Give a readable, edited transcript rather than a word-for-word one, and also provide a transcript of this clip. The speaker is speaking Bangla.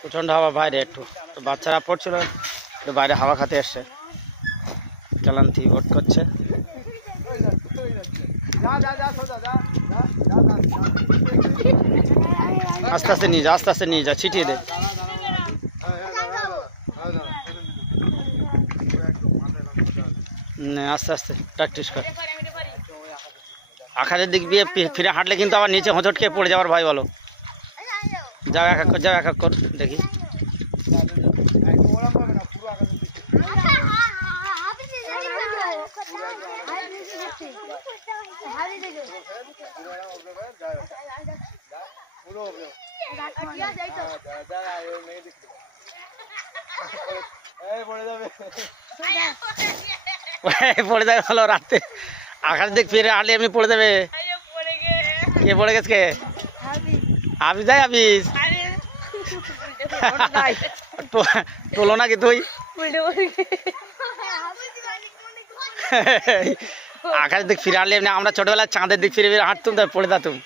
প্রচন্ড হাওয়া বাইরে, একটু বাচ্চারা পড়ছিল, একটু বাইরে হাওয়া খেতে এসছে, ক্লান্তি বোধ করছে। আস্তে আস্তে নিয়ে যা, আস্তে আস্তে নিয়ে যা, ছিটিয়ে দে। আস্তে আস্তে প্র্যাকটিস কর। আকাশের দিক দিয়ে ফিরে হাঁটলে কিন্তু আবার নিচে হোঁচট খেয়ে পড়ে যাওয়ার ভয়। বলো, যাও এক এক কর, যাও এক এক কর, দেখি। পড়ে যাবে, ভালো রাতে আকাশ দিক ফিরে হাঁটলে এমনি পড়ে যাবে। কে পড়ে গেছে? কে? আবিস যাই, আবিস তোলো নাকি তুই? আকাশ দিক ফিরে হাঁটলে এমনি আমরা ছোটবেলায় চাঁদের দিক ফিরে ফিরে হাঁটতুম, তাই পড়ে যেতুম।